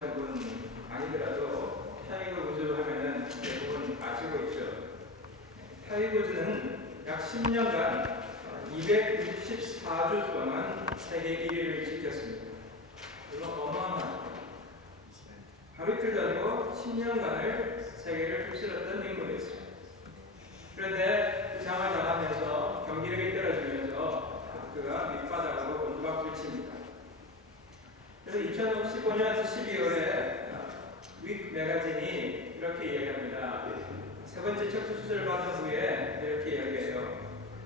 분 아니더라도 타이거 우즈 하면은 대부분 아시고 있죠. 타이거 우즈는 약 10년간 264주 동안 세계 1위를 지켰습니다. 이거 어마어마하죠. 하루 이틀 전이고 10년간을 세계를 휩쓸었던 인물이었습니다. 그런데 부상을 당하면서 경기력이 떨어지면서 그가 밑바닥으로 곤두박질 칩니다. 그래서 2015년 12월에 윅 매거진이 이렇게 이야기합니다. 세 번째 척추 수술을 받은 후에 이렇게 이야기해요.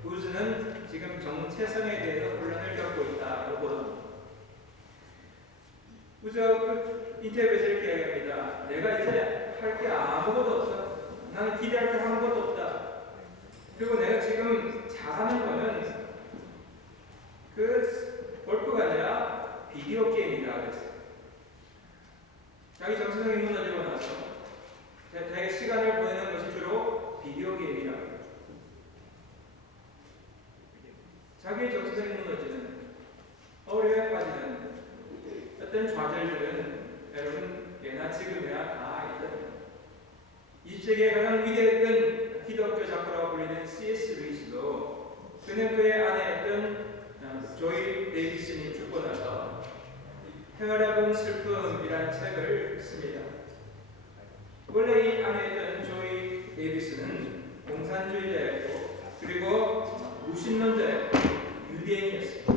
우즈는 지금 정체성에 대해서 혼란을 겪고 있다고 보도합니다. 우즈가 그 인터뷰에서 이렇게 이야기합니다. 내가 이제 할 게 아무것도 없어. 나는 기대할 게 아무것도 없다. 그리고 내가 지금 잘하는 거는 골프가 아니라 비디오 게임이다 그랬어요. 자기 정체성이 무너지고 나서 자기 시간을 보내는 것이 주로 비디오 게임이다. 자기의 정체성이 무너지는 어려움에 빠지는 어떤 좌절들은 여러분 예나 지금이나 다 있거든요. 20세기에 가장 위대했던 기독교 작가라고 불리는 C.S. 루이스도 그는 그의 아내 있던 조이 데이비슨이 죽고 나서 헤어려본 슬픔이라는 책을 씁니다. 원래 이 안에 있던 조이 데이비슨은 공산주의자였고 그리고 무신론자였고 유대인이었습니다.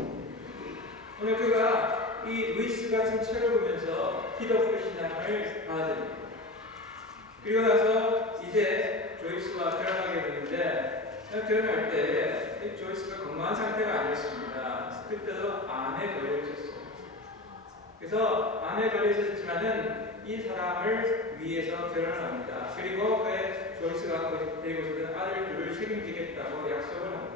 오늘 그가 이 루이스 같은 책을 보면서 기독교 신앙을 받아들입니다. 그리고 나서 이제 조이스와 결혼하게 되는데 결혼할 때 조이스가 건강한 상태가 아니었습니다. 그때도 암에 걸려 있었어요. 그래서 암에 걸려 있었지만은 이 사람을 위해서 결혼을 합니다. 그리고 그의 조이스가 데리고 있었던 아들 둘을 책임지겠다고 약속을 합니다.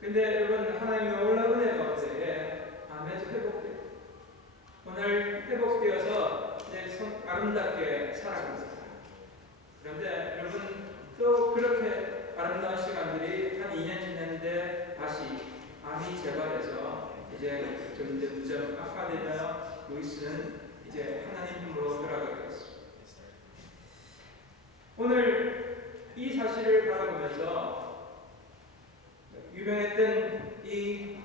근데 여러분 하나님의 놀라운 은혜 가운데 암에서 회복돼요. 오늘 회복되어서 이제 아름답게 살아갑니다. 그런데 여러분 또 그렇게 아름다운 시간들이 한 2년 지났는데 다시 암이 재발해서 이제 점점 악화되며 루이스는 이제 하나님 품으로 돌아가게 됐습니다. 오늘 이 사실을 바라보면서 유명했던 이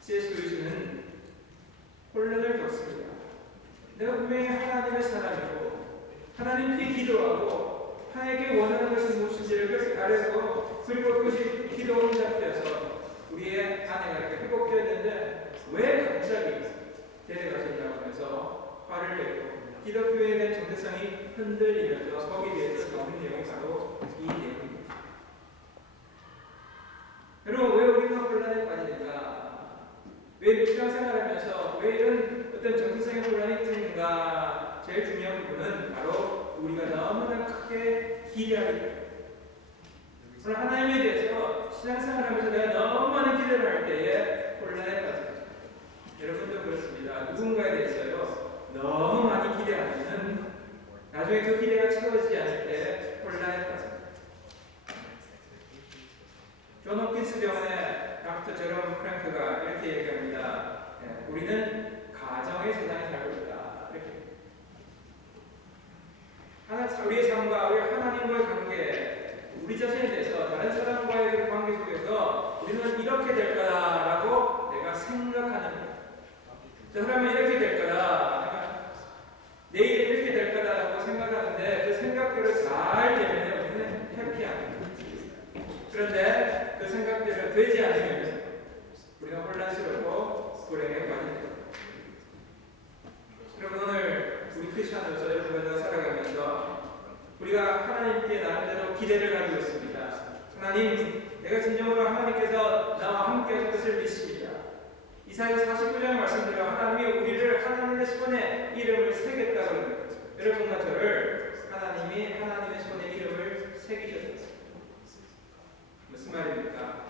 C.S. 루이스는 혼란을 겪습니다. 내가 분명히 하나님의 사람이고 하나님께 기도하고 하나님께 원하는 것이 무엇인지를 그렇게 알고 그리고 그것이 기도 응답되어서 우리의 아내가 이렇게 회복되었는데 왜 갑자기 데려가셨냐고 하면서 화를 내고 기독교에 대한 정체성이 흔들리면서 거기에 대해서 나오는 내용이 바로 이 내용입니다. 여러분 왜 우리가 혼란에 빠지는가? 왜 신앙생활하면서 왜 이런 어떤 정체성의 혼란이 드는가? 제일 중요한 부분은 바로 우리가 너무나 크게 기대하기 때문에 오늘 하나님에 대해서 신앙생활하면서 내가 너무 많은 기대를 할 때에 혼란에 빠집니다. 여러분도 그렇습니다. 누군가에 대해서요 너무 많이 기대하면 나중에 그 기대가 채워지지 않을 때 혼란에 빠집니다. 존 홉킨스 병원의 닥터 제롬 프랭크가 이렇게 얘기합니다. 우리는 가정의 세상에 살고 있다. 이렇게. 우리의 삶과 우리 하나님과의 관계, 우리 자신에 대해서 다른 사람과의 관계 속에서 우리는 이렇게 될 거다라고 내가 생각하는 거예요. 저 사람은 이렇게 될 거다. 내일 이렇게 될 거다라고 생각하는데 그 생각대로 잘 되면 우리는 해피합니다. 그런데 그 생각대로 되지 않으면 우리가 혼란스럽고 불행에 빠집니다. 여러분 오늘 우리 크리스천으로서 여러분과 살아가면서 우리가 하나님께 나름대로 기대를 가지고 있습니다. 하나님, 내가 진정으로 하나님께서 나와 함께 하실 것을 믿습니다. 이사야 49장의 말씀대로 하나님이 우리를 하나님의 손에 이름을 새겼다고 합니다. 여러분과 저를 하나님이 하나님의 손에 이름을 새기셨습니다. 무슨 말입니까?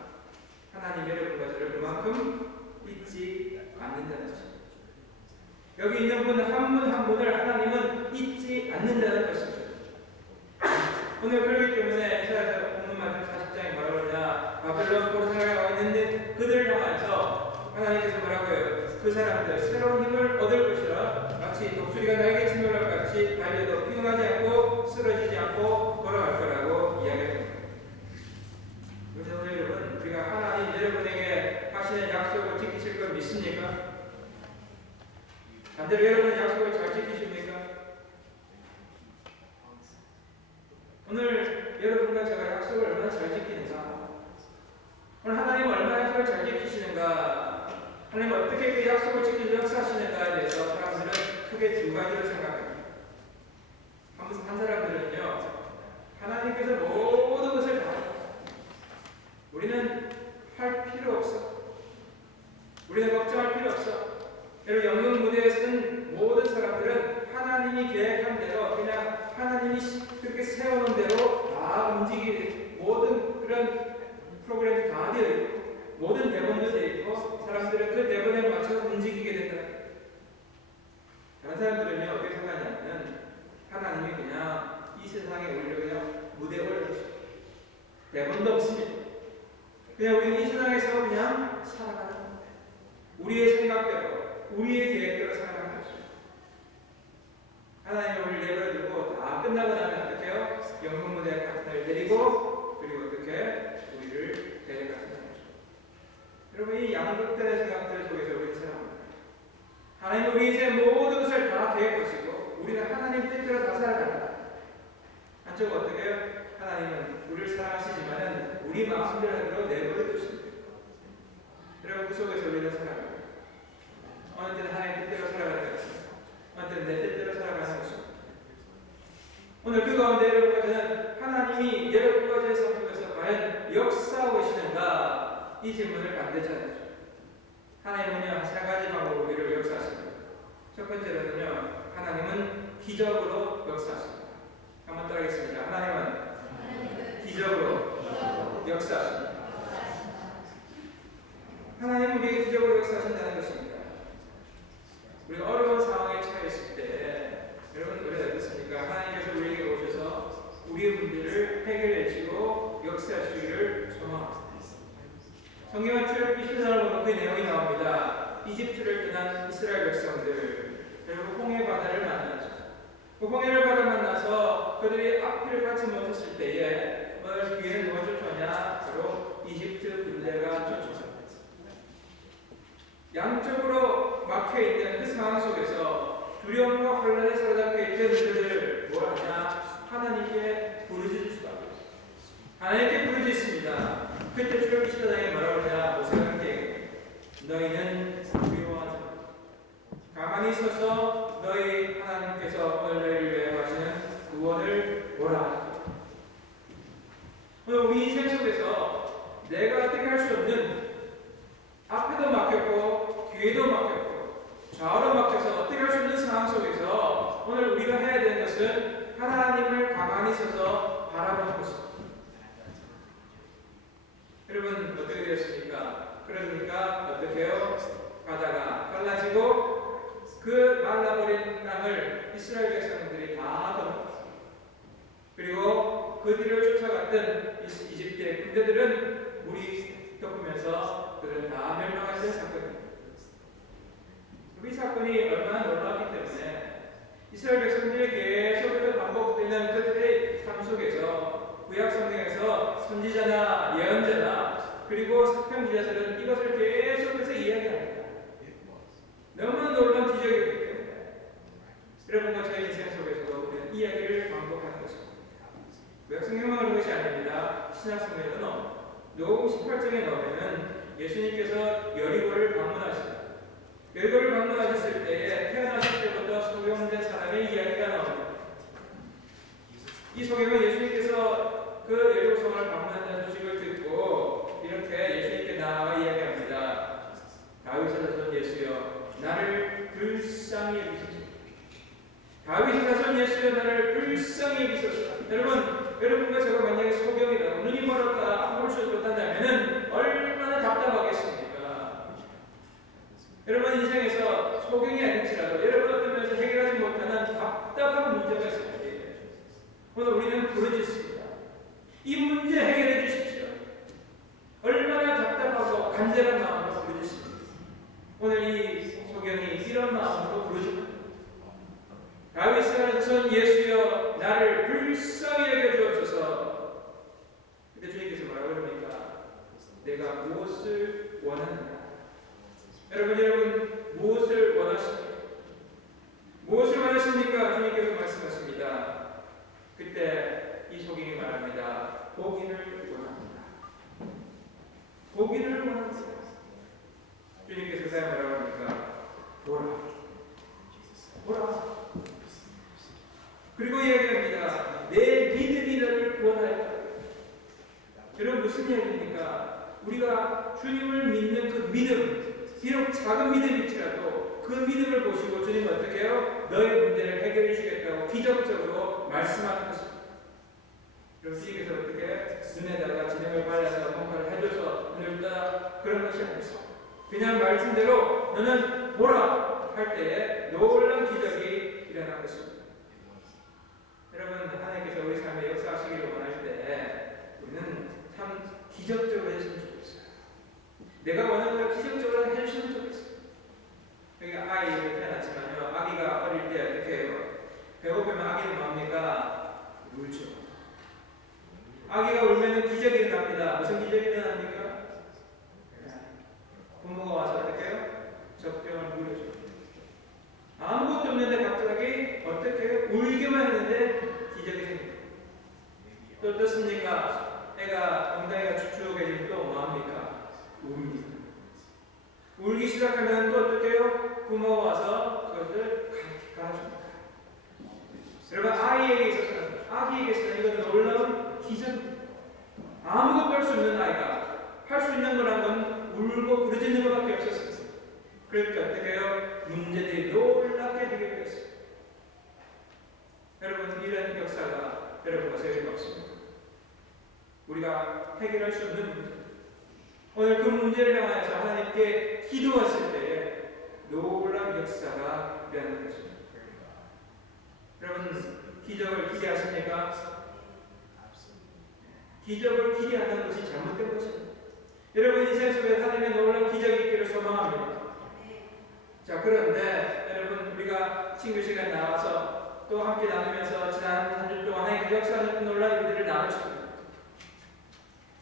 하나님 여러분과 저를 그만큼 잊지 않는다는 것입니다. 여기 있는 분 한 분 한 분을 하나님은 잊지 않는다는 것입니다. 오늘 그렇기 때문에 이사야서 본문 말씀 40장에 뭐라고 그러냐 바벨론 포로생활에 와 있는데 그들을 향해서 하나님께서 뭐라고 해요? 그 사람들 새로운 힘을 얻을 것이라 독수리가 나에게 침몰할 것 같이 달려도 피곤하지 않고 쓰러지지 않고 걸어갈 거라고 이야기합니다. 그래서 여러분, 우리가 하나님 여러분에게 하시는 약속을 지키실 걸 믿습니까? 반대로 여러분은 약속을 잘 지키십니까? 오늘 여러분과 제가 약속을 얼마나 잘 지키는가? 오늘 하나님은 얼마나 약속을 잘 지키시는가? 하나님 어떻게 그 약속을 지키는 역사하시는가에 대해서 사람들은 크게 두 가지로 생각합니다. 한 사람들은요, 하나님께서 모든 것을 다 우리는 할 필요 없어. 우리는 걱정할 필요 없어. 여러분, 연극 무대에 쓴 모든 사람들은 하나님이 계획한 대로, 그냥 하나님이 그렇게 세워놓은 대로 다 움직이는 모든 그런 프로그램이 다 되어 있고, 모든 대본도 되어 있고, 사람들은 그 대본에 맞춰서 움직이게 된다. 다른 사람들은요, 어떻게 생각하냐면 하나님이 그냥 이 세상에 우리를 그냥 무대에 올려주시고 대본도 없습니다. 그냥 우리는 이 세상에서 그냥 살아가는 거예요. 우리의 생각대로, 우리의 계획대로 살아가는 거죠. 하나님이 우리를 내버려두고 다 끝나고 나면 어떻게 해요? 영국 무대 같은 을 데리고, 그리고 어떻게 우리를 데려가는 거죠. 여러분, 이 양극단의 생각들 속에서 우리는 살아갑니다. 하나님은 우리 이제 모든 것을 다 계획하시고 우리는 하나님 뜻대로 다 살아간다. 한쪽은 어떻게 해요? 하나님은 우리를 사랑하시지만 우리 마음대로 내버려 두십니다. 여러분, 그 속에서 우리는 살아갑니다. 어느 때는 하나님 뜻대로 살아가는 것입니다. 어느 때는 내 뜻대로 살아가는 것입니다. 오늘 그 가운데 여러분과 저는 하나님이 여러분과 저의 삶 속에서 과연 역사하고 계시는가, 이 질문을 반드시 하는 거죠. 하나님은요, 세 가지 방법으로 우리를 역사하십니다. 첫 번째로는요, 하나님은 기적으로 역사하십니다. 한번 따라하겠습니다. 하나님은 기적으로 역사하십니다. 하나님은 우리에게 기적으로 역사하신다는 것입니다. 우리가 어려운 상황에 처했을 때, 여러분, 우리가 어떻습니까? 하나님께서 우리에게 오셔서 우리의 문제를 해결해 주시고 역사해 주시기를 소망합니다. 성경은 출애굽기 14장을 보면 그 내용이 나옵니다. 이집트를 떠난 이스라엘 백성들, 결국 홍해 바다를 만나죠. 그 홍해를 바다 만나서 그들이 앞길을 갖지 못했을 때에 너희 뒤에는 누가 쫓아오냐? 바로 이집트 군대가 쫓아옵니다. 양쪽으로 막혀있는 그 상황 속에서 두려움과 혼란에 사로잡혀 있던 그들을 뭘 하냐? 하나님께 부르짖을 수밖에 없습니다. 하나님께 부르짖습니다. 그때 출애굽기 14장에 뭐라고 하냐? 모세가 함께 너희는 두려워하지 마. 가만히 서서 너희 하나님께서 오늘 너희를 위해 하시는 구원을 보라. 오늘 우리 인생 속에서 내가 어떻게 할 수 없는, 앞에도 막혔고 뒤에도 막혔고 좌우로 막혀서 어떻게 할 수 없는 상황 속에서 오늘 우리가 해야 되는 것은 하나님을 가만히 서서 바라보는 것입니다. 여러분, 어떻게 되었습니까? 그러니까 어떻게 해요? 바다가 갈라지고 그 말라버린 땅을 이스라엘 백성들이 다 건넜습니다. 그리고 그 뒤를 쫓아갔던 이집트의 군대들은 물이 덮으면서 그들은 다 멸망하시는 사건입니다. 이 사건이 얼마나 놀랍기 때문에 이스라엘 백성들이 계속해서 반복되는 그들의 삶 속에서 구약 성경에서 선지자나 예언자나 그리고 사평기자들은 이것을 계속해서 이야기합니다. 너무나 놀라운 기적이기 때문에 여러분과 저의 인생 속에서도 우리는 이야기를 반복하는 것입니다. 구약 성경만 하는 것이 아닙니다. 신약 성경에도 나옵니다. 누가복음 18장에 나오면은 예수님께서 여리고를 방문하십니다. 여리고를 방문하셨을 때에 태어나실 때부터 소경된 사람의 이야기가 나옵니다. 이 소경은 예수님께서 그 여리고 성을 방문한다는 소식을 듣고 이렇게 예수님께 나아가 이야기합니다. 다윗의 자손 예수여, 나를 불쌍히 여기소서. 다윗의 자손 예수여, 나를 불쌍히 여기소서. 여러분과 제가 만약에 소경이다, 눈이 멀었다, 볼 수 못한다면 얼마나 답답하겠습니까? 여러분 인생에서 소경이 아닐지라도 여러분 어떤 면에서 해결하지 못하는 답답한 문제가 있을 때 오늘 우리는 부르짖습니다. 이 문제 해결해 주십시오. 얼마나 답답하고 간절한 마음으로 부르짖습니다. 오늘 이 소경이 이런 마음으로 부르짖습니다. 다윗의 자손 예수여 나를 불쌍히 여겨주옵소서. 근데 주님께서 뭐라고 그럽니까? 내가 무엇을 원하느냐? 여러분 무엇을 원하십니까? 무엇을 원하십니까? 주님께서 말씀하십니다. 그때 이 소경이 말합니다. 보기를 원합니다. 보기를 원합니다. 주님께서 그때 뭐라고 합니까? 보라. 보라. 그리고 이야기합니다. 내 믿음이 너를 구원하였다. 여러분 무슨 이야기입니까? 우리가 주님을 믿는 그 믿음, 비록 작은 믿음일지라도 그 믿음을 보시고 주님은 어떻게 해요? 너의 문제를 해결해 주겠다고 기적적으로 말씀하는 것입니다. 그럼 주님께서 어떻게 눈에다가 진흙을 발라서 공파를 해줘서 눈을 떠 그런 것이 아니죠. 그냥 말씀대로 너는 보라 할 때에 놀라운 기적이 일어난 것입니다. 여러분 하나님께서 우리 삶에 역사하시기를 원할 때 우리는 참 기적적으로 해주시면 좋겠어요. 내가 원하는 걸 기적적으로 해주시면 좋겠어요. 여기 아이를 태어났지만요. 아기가 어릴 때 어떻게 해요? 배고프면 아기는 뭐합니까? 울죠. 아기가 울면 기적이 일어납니다. 무슨 기적이 일어납니까? 부모가 와서 어떻게 해요? 젖병을 물려줘요. 아무것도 없는데 갑자기 어떻게 해요? 울기만 했는데 기적이 생깁니다. 또 어떻습니까? 애가 엉덩이가 축축해지면 또 뭐합니까? 웁니다. 울기 시작하면 또 어떻게 해요? 부모가 와서 그것을 갈아줍니다. 여러분 아이에게 있어서는 아기에게 있어서는 이건 놀라운 기적입니다. 아무것도 할 수 없는 아이가 할 수 있는 거란 건 울고 부르짖는 것밖에 없었어요. 그러니까 어떻게 해요? 문제들이 놀랍게 해결됐어요. 여러분 이런 역사가 여러분과 저에게 없습니다. 우리가 해결할 수 없는 문제, 오늘 그 문제를 향하여서 하나님께 기도했을 때에 놀라운 역사가 일어나는 것입니다. 여러분 기적을 기대하십니까? 기적을 기대하는 것이 잘못된 것입니다. 여러분 인생 속에 하나님의 놀라운 기적이 있기를 소망합니다. 자 그런데 여러분 우리가 친구 시간에 나와서 또 함께 나누면서 지난 한 주 동안 하나님의 역사하는 놀라운 일들을 나누십니다.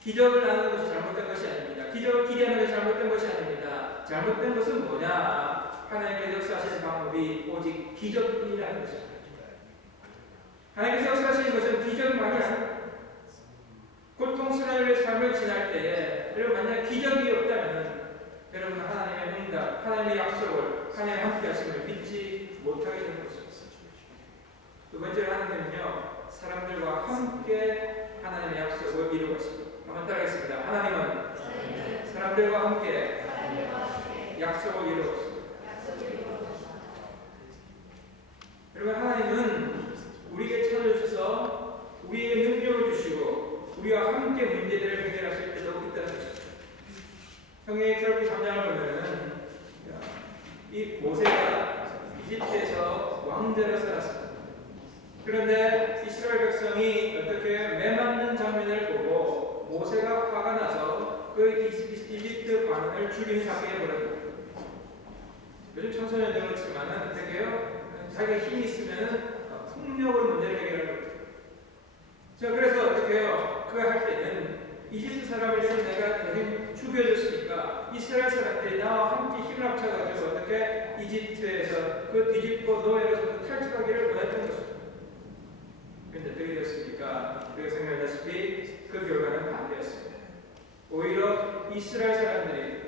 기적을 나누는 것이 잘못된 것이 아닙니다. 기적을 기대하는 것이 잘못된 것이 아닙니다. 잘못된 것은 뭐냐? 하나님의 역사하시는 방법이 오직 기적뿐이라는 것입니다. 하나님께서 역사하시는 것은 기적만이 아닙니다. 고통스러운 삶을 지날 때에 여러분 만약 기적이 없다면 여러분 하나님의 응답, 하나님의 약속을, 하나님의 함께 하심을 믿지 못하게 되는 것입니다. 두 번째로 하나님은요 사람들과 함께 하나님의 약속을 이루었습니다. 한번 따라하겠습니다. 하나님은 사람들과 함께 약속을 이루었습니다. 여러분 하나님은 우리에게 찾아주셔서 우리에게 능력을 주시고 우리와 함께 문제들을 해결하실 때도 있다는 것입니다. 성경의 출애굽기 3장을 보면은 이 모세가 이집트에서 왕자로 살았습니다. 그런데 이스라엘 백성이 어떻게 매맞는 장면을 보고 모세가 화가 나서 그 이집트 관원을 죽인 사건이 벌어집니다. 요즘 청소년들 그렇지만은 어떻게 해요? 자기가 힘이 있으면 폭력으로 문제를 해결합니다. 자 그래서 어떻게 해요? 그거 할 때는 이집트 사람을 내가 대신 죽여줬으니까 이스라엘 사람들이 나와 함께 힘을 합쳐가지고 어떻게 이집트에서 그 뒤집고 노예로서 탈출하기를 원했던 것입니다. 그런데 어떻게 되었습니까? 우리가 생각하다시피 그 결과는 반대였습니다. 오히려 이스라엘 사람들이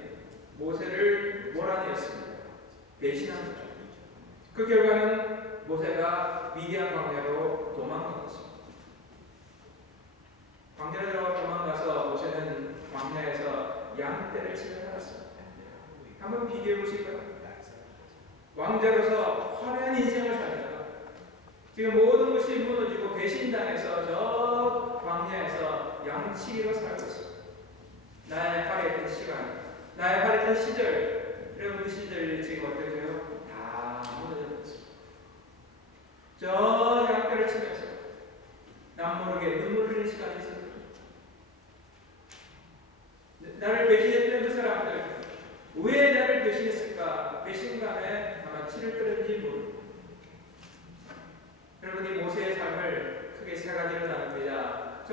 모세를 몰아내었습니다. 배신한 거죠. 그 결과는 모세가 미디안 광야로 도망간 것입니다. 광야로 도망가서 모세는 광야에서 양떼를 치며 살았습니다. 한번 비교해 보실 거예요. 왕자로서 화려한 인생을 살다가 지금 모든 것이 무너지고 배신당해서 저 광야에서 양치기로 살고 있습니다. 나의 화려했던 시간, 나의 화려했던 시절, 여러분 그 시절이 지금 어떻게 해요? 다 무너져 있습니다. 저 양떼를 치면서 남 모르게 눈물 흘리는 시간이 있습니다. 나를 배신했던 그 사람들 왜 나를 배신했을까? 배신감에 아마 치를 끓는지 모릅니다.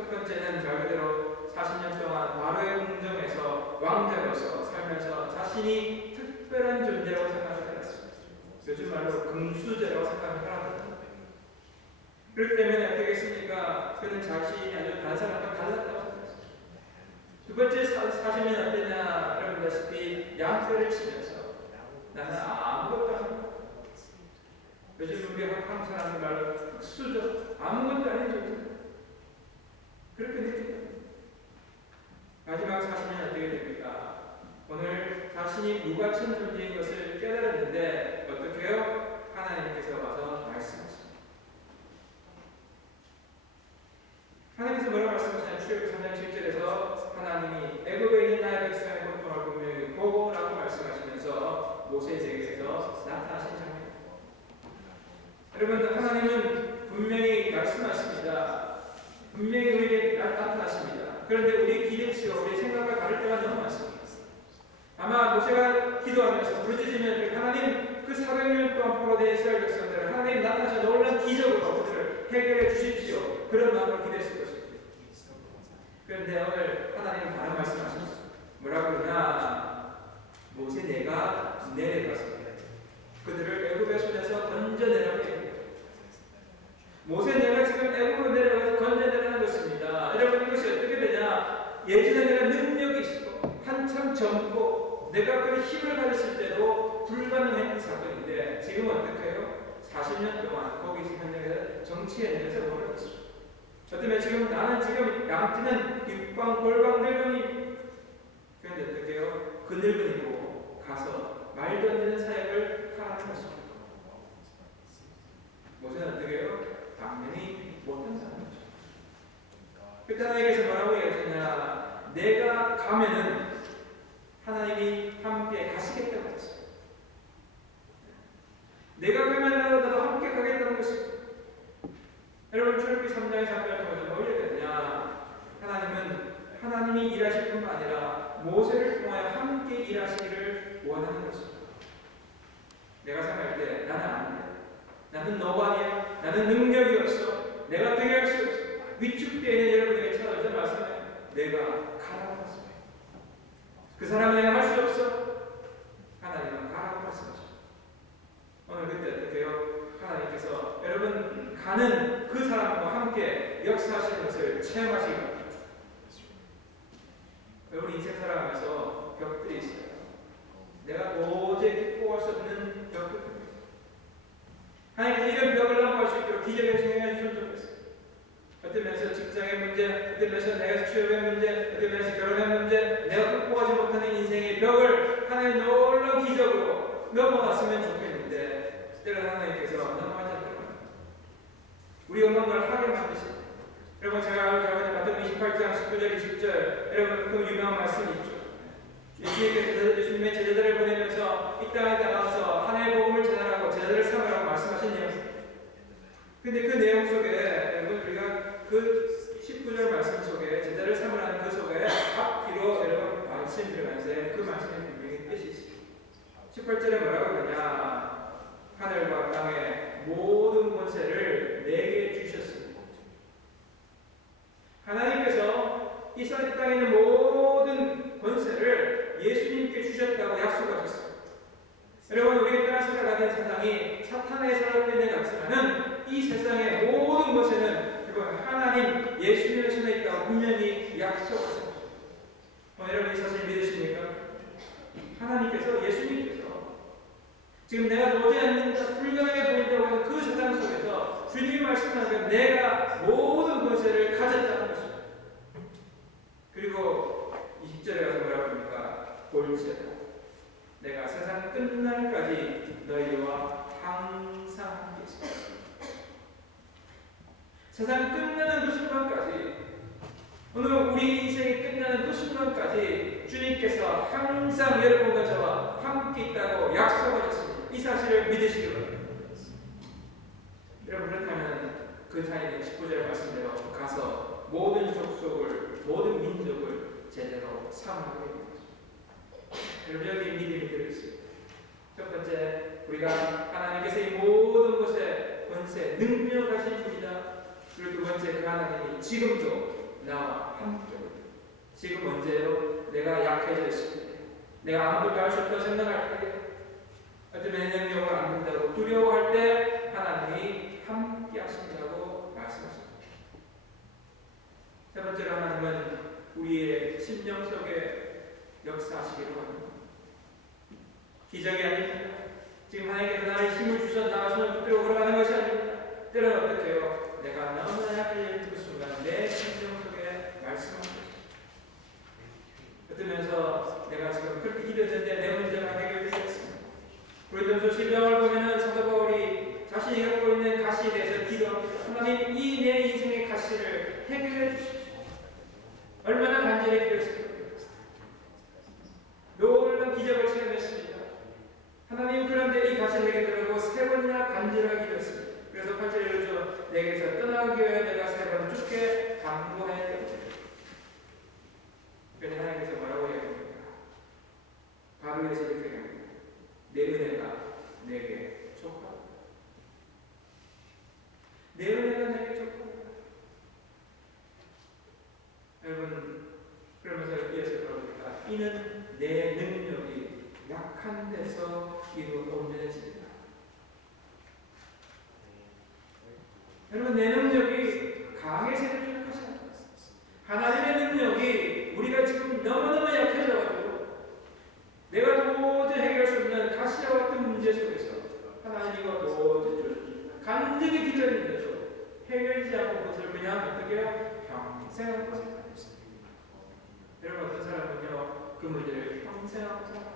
첫 번째는 말 그대로 40년 동안 바로의 궁정에서 왕자로서 살면서 자신이 특별한 존재라고 생각을 해왔습니다. 요즘 말로 금수저라고 생각을 하거든요. 그렇기 때문에 어떻게 했습니까? 그는 자신이 아주 다른 사람과 달랐다고 생각했습니다. 두 번째 40년 어땠냐? 여러분 아시다시피 양떼를 치면서 나는 아무것도 안 하고 요즘 우리 한국 사람들 말로 흑수저 아무것도 아닌 존재 그렇게 느낍니다. 마지막 40년 어떻게 됩니까? 오늘 자신이 무가치한 존재인 것을 깨달았는데 어떻게 해요? 하나님께서 와서 말씀하십니다. 하나님께서 뭐라고 말씀하시냐면 출애굽기 3장 7절에서 하나님이 애굽에 있는 나의 백성의 고통을 분명히 보고라고 말씀하시면서 모세에게서 나타나신 장면입니다. 여러분 하나님은 분명히 말씀하십니다. 분명히 우리에게 나타나십니다. 그런데 우리 기대치와 우리 생각과 다를 때가 너무 많습니다. 아마 모세가 기도하면서 부르짖으면 하나님 그 400년 동안 포로된 이스라엘 백성들을 하나님 나타나서 놀라운 기적으로 그들을 해결해 주십시오. 그런 마음으로 기도했을 것입니다. 그런데 오늘 하나님은 다른 말씀하십니다. 뭐라고 그러냐? 모세 내가 내려가서 그들을 애굽의 손에서 건져내라고 합니다. 모세 내가 지금 애굽으로 내려가서 건져내라는 것입니다. 여러분 이것이 어떻게 되냐? 예전에 내가 능력이 있고 한참 젊고 내가 그 힘을 가졌을 때도 불가능했던 사건인데 지금 어떻게 해요? 40년 동안 거기서 현장에서 정치 현장에서 벌어졌습니다. 어쩌면 지금 나는 지금 양띠는 육방 골방 늙은이 그런데 어떻게 해요? 그 늙은이고 가서 말도 안 되는 사역을 하라는 것입니다. 모세는 어떻게 해요? 당연히 못한 사람이죠. 그때 하나님께서 뭐라고 얘기했냐? 내가 가면은 하나님이 함께 가시겠다고 했어요. 내가 가면 나도 함께 가겠다는 것입니다. 여러분 출애굽기 3장의 장면을 통해서 뭘 얘기했냐? 하나님은 하나님이 일하실 뿐만 아니라 모세를 통하여 함께 일하시기를 원하는 것입니다. 내가 생각할 때 나는 안 돼. 나는 노반이야. 나는 능력이 없어. 내가 되게 할 수 없어. 위축되어 있는 여러분에게 찾아오셔서 말씀해. 내가 가라고 말씀해. 그 사람은 내가 할 수 없어. 하나님은 가라고 말씀하셔. 오늘 그때 어떻게 해요? 하나님께서 여러분 가는 그 사람과 함께 역사하시는 것을 체험하시기 바랍니다. 여러분 인생 살아가면서 벽들이 있어요. 내가 도저히 극복할 수 없는 벽들입니다. 하나님께서 이런 벽을 넘어갈 수 있도록 기적을 진행해 주셨으면 좋겠어요. 어떤 면에서 직장의 문제, 어떤 면에서 내가 취업의 문제, 어떤 면에서 결혼의 문제, 내가 극복하지 못하는 인생의 벽을 하나님 놀라운 기적으로 넘어갔으면 좋겠는데 때로 하나님께서 넘어가지 않도록 우리 없는 걸 하게 만드십니다. 여러분 제가 마태복음 28장 19절 20절 여러분 그 유명한 말씀이 있죠. 예수님의 제자들을 보내면서 이 땅에 나가서 하나님의 복음을 전하라고 제자들을 삼으라고 말씀하신 내용입니다. 근데 그 내용 속에 여러분 우리가 그 19절 말씀 속에 제자를 삼으라는 그 속에 앞뒤로 여러분 말씀이 들어가면서 그 말씀의 분명히 뜻이 있습니다. 18절에 뭐라고 그러냐? 하늘과 땅의 모든 권세를 내게 주셨습니다. 하나님께서 이 땅에 있는 모든 권세를 예수님께 주셨다고 약속하셨습니다. 여러분 우리가 따라 살아가는 세상이 사탄의 사람이 있는 것 같지만은 이 세상의 모든 것에는 그건 하나님 예수님의 손에 있다고 분명히 약속하셨습니다. 여러분 이 사실 믿으십니까? 하나님께서 예수님께서 지금 내가 도저히 안 된다 불가능해 보인다고 하는 그 세상 속에서 주님이 말씀하시는 내가 모든 권세를 가졌다는 것입니다. 그리고 20절에 가서 뭐라고 합니까? 볼지어다 내가 세상 끝날까지 너희와 항상 함께 있습니다. 세상 끝나는 그 순간까지 오늘 우리 인생이 끝나는 그 순간까지 주님께서 항상 여러분과 저와 함께 있다고 약속하셨습니다. 이 사실을 믿으시기 바랍니다. 여러분 그렇다면 그 사이에 19절 말씀대로 가서 모든 족속을 모든 민족을 제대로 삼으라고 합니다. 여러분 여기 믿음이 들어있습니다. 첫 번째 우리가 하나님께서 이 모든 것에 권세 능력하신 분이다. 그리고 두 번째 그 하나님이 지금도 나와 함께. 지금 언제요? 내가 약해져 있을 때, 내가 아무것도 할 수 없다고 생각할 때, 어떤 능력을 안 된다고 두려워할 때 하나님이 함께 하신다고 말씀하십니다. 세 번째로 하나님은 우리의 심령 속에 역사하시기로 합니다. 기적이 아닙니다. 지금 하나님께서 나를 힘을 주셔서 나와 손을 붙들고 걸어가는 것이 아닙니다. 때로는 어떻게 해요? 내가 너무나 약해질 그 순간 내 심령 속에 말씀합니다. 그러면서 내가 지금 그렇게 기도했는데 내 문제가 해결되겠습니다. 고린도서 11장을 보면은 사도 바울이 자신이 갖고 있는 가시에 대해서 기도합니다. 하나님, 이 내 인생의 가시를 해결해 주십시오. 얼마나 간절히 기도했습니까? 놀라운 기적을 체험했습니다. 하나님, 그런데 이 가시를 해결하고 세 번이나 간절하게 기도했습니다. 그래서 8절에 이르죠. 내게서 떠나기 위해 내가 세 번 주께 간구하였다. 그런데 하나님께서 뭐라고 이야기합니까? 바로에서 이렇게 합니다. 내 은혜가 내게 족하다. 내 은혜가 내게 족하다. 여러분, 그러면서 이어서 그럽니까? 이는 내 능력이 약한 데서 온전해집니다. 여러분, 내 능력이 강해서 이루어질 것이 아닙니다. 하나님의 능력이 우리가 지금 너무너무 약해져가지고 내가 도저히 해결할 수 없는 가시와 같은 문제 속에서 하나님 이거 도저히 간절히 기도했는데도 해결되지 않고 그것을 그냥 어떻게 해요? 평생 하고 살아요. 여러분, 어떤 사람은요 그 문제를 평생 하고 살아요.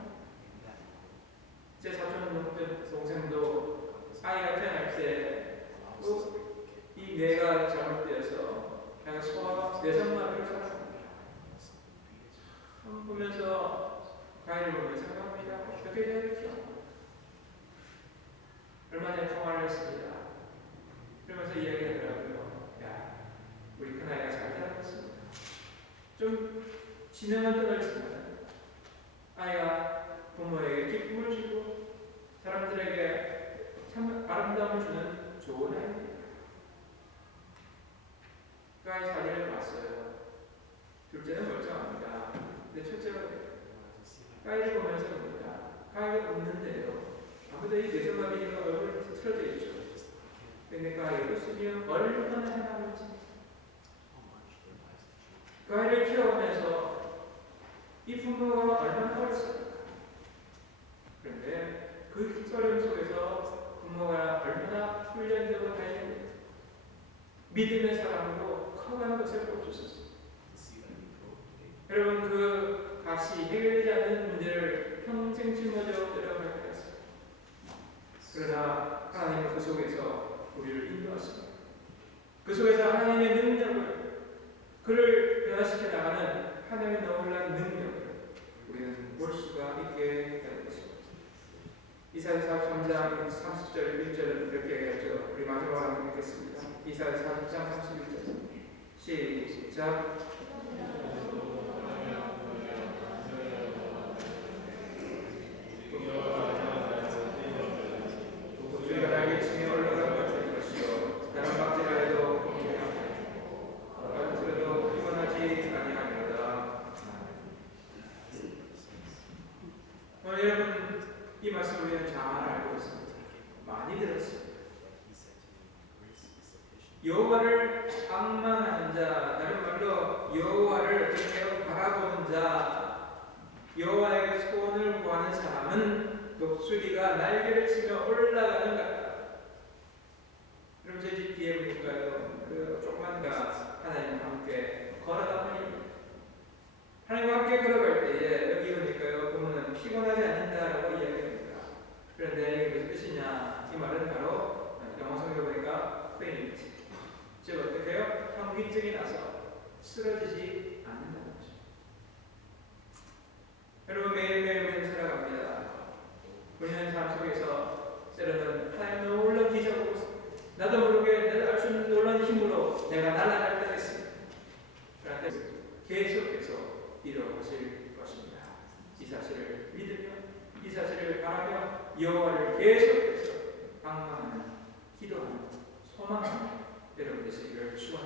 제 사촌 동생도 아이가 태어날 때 이 뇌가 잘못되어서 그냥 소아가 뇌성마비로 살았습니다. 보면서 가위를 보면서 생각합니다. 어떻게 되겠죠? 얼마 전에 통화를 했습니다. 그러면서 이야기하더라고요. 야, 우리 큰아이가 잘 자랐습니다. 좀 지능은 떨어지지만 아이가 부모에게 기쁨을 주고 사람들에게 참 아름다움을 주는 좋은 아이입니다. 그 아이 사진을 봤어요. 둘째는 멀쩡합니다. 근데 첫째가 그 아이를 보면서 봅니다. 그 아이가 웃는데요. 아무도 이 뇌성마비가 얼굴이 틀어져 있죠. 근데 그 아이를 웃으면 얼마나 해나갈지. 그 아이를 키워가면서 이 부모가 얼마나 어렸을까. 그런데 그 썰림 속에서 부모가 얼마나 훈련되고 다니고 믿음의 사람으로 커가는 것을 볼 수 있었습니다. 여러분, 그 다시 해결되지 않는 문제를 평생 짊어져 내려갈 것 같습니다. 그러나 하나님은 그 속에서 우리를 인도하십니다. 그 속에서 하나님의 능력을, 그를 변화시켜 나가는 하나님의 놀라운 능력을 우리는 볼 수가 있게 되는 것입니다. 이사야 43장 30절 1절은 이렇게 얘기하죠. 우리 마지막으로 한번 읽겠습니다. 이사야 43장 31절 시작. 우리가 날개 층에 올라갈 것일 것이요 다른 박제라 해도 공평하고 걸어갈지라도 피곤하지 아니하리로다. 여러분, 이 말씀 우리는 잘 알고 있습니다. 많이 들었습니다. 여호와를 앙망하는 자, 다른 말로 여호와를 어떻게 바라보는 자, 여호와에게 소원을 구하는 사람은 독수리가 날개를 치며 올라가는 것 같다. 그럼 제 집 뒤에 보니까요, 그 조그만 가 하나님과 함께 걸어가면 하나님과 함께 걸어갈 때에 여기 보니까요, 부모는 피곤하지 않는다라고 이야기합니다. 그런데 이게 무슨 뜻이냐? 이 말은 바로 영어 성경 보니까 faint, 즉 어떻게 해요? 현기증이 나서 쓰러지지 않는다는 거죠. 여러분, 매일매일 우리는 살아갑니다. 우리는 삶 속에서 때로는 하나님의 놀라운 기적을 보고 있습니다. 나도 모르게 내가 알 수 있는 놀라운 힘으로 내가 날아갈 때가 있습니다. 그런데 계속해서 이루어질 것입니다. 이 사실을 믿으며, 이 사실을 바라며 여호와를 계속해서 방황하는, 기도하는, 소망하는 여러분 되시기를 축원합니다.